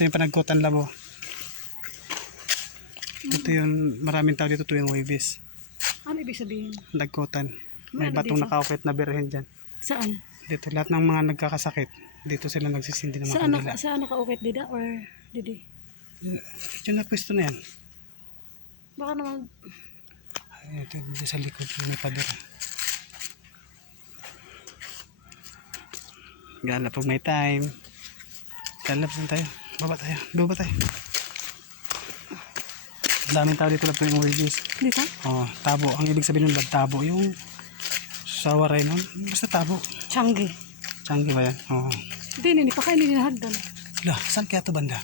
Ito yung panagkutan labo. Ito yung maraming tao dito tuwing Huwebes. Ano ibig sabihin? Nagkutan. May Ano batong dito? nakaukit na birhen dyan. Saan? Dito lahat ng mga nagkakasakit. Dito sila nagsisindi ng mga kandila. Saan naka-ukit dida or didi? Diyan na pwesto na yan. Baka naman, Ay, ito dito sa likod. May pader. Gala pag may time. Gala saan tayo? Baba tayo. Baba tayo. Daming tao dito lang tuwing Huwebes. dito? Oh, tabo. Ang ibig sabihin ng tabo, yung sa waray nun, basta tabo. Changi. Changi ba yan? Oo. Hindi, hindi pa kayo ninahagdan. Lah, saan kaya ito banda?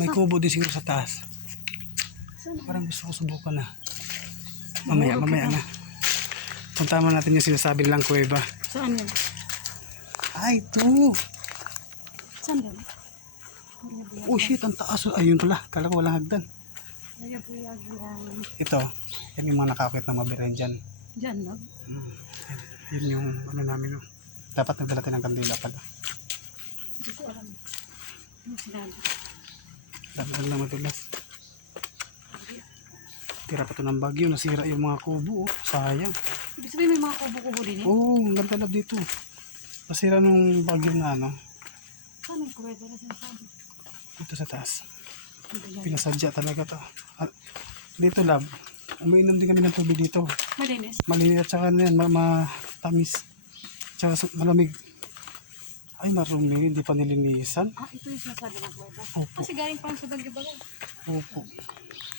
May kubo din siguro sa taas. Saan? Parang gusto ko subukan na. Mamaya na. Punta mo natin yung sinasabi nilang kuweba. Saan yan? Ay, ito! Saan yan? Oh shit, ang taas. Ayun pala, kala ko walang hagdan. Buyag yan. Ito, yan yung mga nakakit na mabirhen dyan. Diyan, no? Yun yung ano namin. No? Dapat nagdala tayo ng kandila pala. Hindi ko alam. Ano sinabi? Dapat lang madulas. Tira pa ito ng bagyo, nasira yung mga kubo. Oh. Sayang. Ibig sabihin may mga kubo-kubo din eh? Oo, ang ganda lab dito. Nasira nung bagyo na ano. Saan yung kuweba na sinasabi? Dito sa taas. Hindi. Pinasadya talaga to. At dito lab, umiinom din kami ng tubig dito. Malinis? Malinis at saka na yan, matamis. Tsaka malamig. Ay, marumi, hindi pa nilinisan. Ah, ito yung sinasabi ng kuweba. Opo. Kasi galing pa sa Bagyo-Bagay. Opo.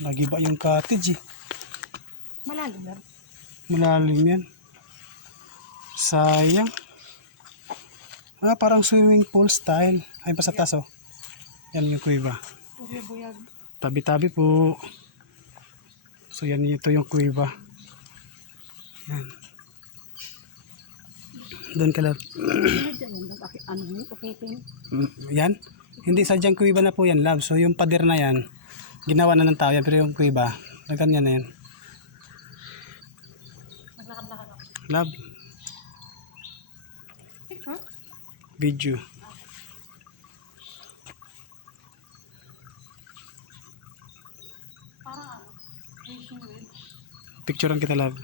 Nagiba yung cottage eh. Malalim lang. Malalim yan. Sayang. Ah, parang swimming pool style. Ay, pa sa taas oh. Yan yung kuweba. Buyag. Tabi-tabi po. So yan, ito yung kuweba. Yan. Doon ka lang. Ano yun? Pakitin? Yan. Hindi sadyang kuweba na po yan, love. So yung pader na yan, ginawa na ng tao yan. Pero yung kuweba, na ganyan na yan. Naglakad-lakad ako. Love, Picture? video. Parang ano? Fishing with? Picturean kita, love.